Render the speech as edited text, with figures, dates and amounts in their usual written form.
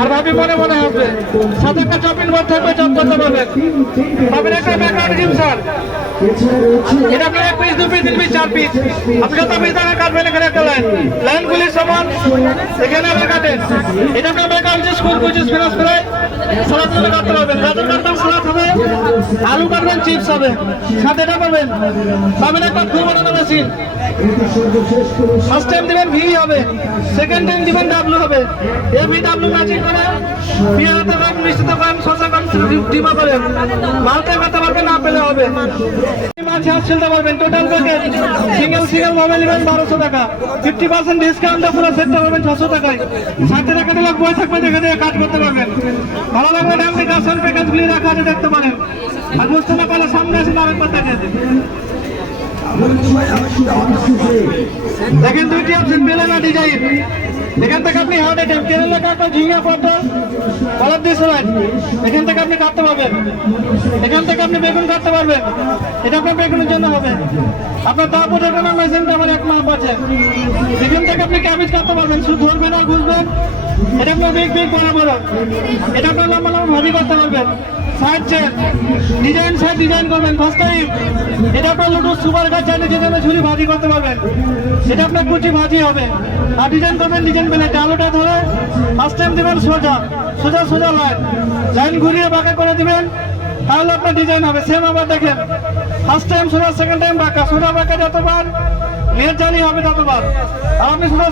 আর ভাবি মনে মনে হবে সাথে একটা চপিং বোর্ড থাকবে, চপ করতে পারবেন। পাবেন একটা ব্যাকগ্রাউন্ড জিম স্যার, এটা আপনার 1 পিস 2 পিস 3 পিস 4 পিস আপনি যত পিস টাকা কাটবেন। এখানে একটা লাইনগুলির সমান এখানে আবার কাটেন। এটা আপনার ব্যাকগ্রাউন্ড স্কুল কুচিস ফিনাস ফ্রাই সালাদ করে কাটতে পারবেন। গাজর কাটবেন, সালাদ হবে, আলু কাটবেন, চিপস হবে, সাথে এটা পাবেন। পাবেন একটা ফুল বানানো মেশিন। ফার্স্ট টাইম দিবেন ভি হবে, সেকেন্ড টাইম দিবেন ডাব্লু হবে। এই ভি ডাব্লু ম্যাচিং করে পেঁয়াজটা কম, মিষ্টিটা কম, শসা কম, ডিমা করেন। মালটা করতে পারবেন, না পেলে হবে। মাছ হাঁস খেলতে পারবেন। টোটাল প্যাকেজ সিঙ্গেল মোবাইল নেবেন 1200 টাকা, 50% ডিসকাউন্টে পুরো সেটটা পাবেন 600 টাকায়। 60 টাকা দিলে বই থাকবে, দেখে দেখে কাজ করতে পারবেন। ভালো লাগবে ডান দিকে আসল প্যাকেজগুলি রাখা আছে, দেখতে পারেন। আর বুঝতে না পারলে সামনে আসেন আরেকবার দেখেন। দেখেন 2টি অপশন পেলেন না ডিজাইন। এখান থেকে আপনি হার্ড আইটেম কেরালা কাটা, ঝিঙা, পটল, কলার দিয়ে সরাই, এখান থেকে আপনি কাটতে পারবেন। এখান থেকে আপনি বেগুন কাটতে পারবেন, এটা আপনার বেগুনের জন্য হবে। আপনার তারপর এখানে মেশিনটা আমার 1 মাপ আছে। এখান থেকে আপনি ক্যাবেজ কাটতে পারবেন, শুধু ধরবেন আর ঘুষবেন। এটা আপনার বিগ বড় বড়, এটা আপনার লম্বা লম্বা ভাজি করতে পারবেন। Side chain design side design করবেন ফার্স্ট টাইম। এটা আপনার লুডুস সুপার কাজ চাইলে যে জন্য ঝুলি ভাজি করতে পারবেন। এটা আপনার কুচি ভাজি হবে। আর ডিজাইন করবেন, ডিজাইন পেলে আলুটা ধরে ফার্স্ট টাইম দেবেন সোজা সোজা সোজা লাইন ঘুরিয়ে বাঁকা করে দিবেন, তাহলে আপনার ডিজাইন হবে। সেম আবার দেখেন, ফার্স্ট টাইম সোজা, সেকেন্ড টাইম বাঁকা। সোজা বাঁকা যতবার নেট জানি হবে ততবার। আর আপনি সোজা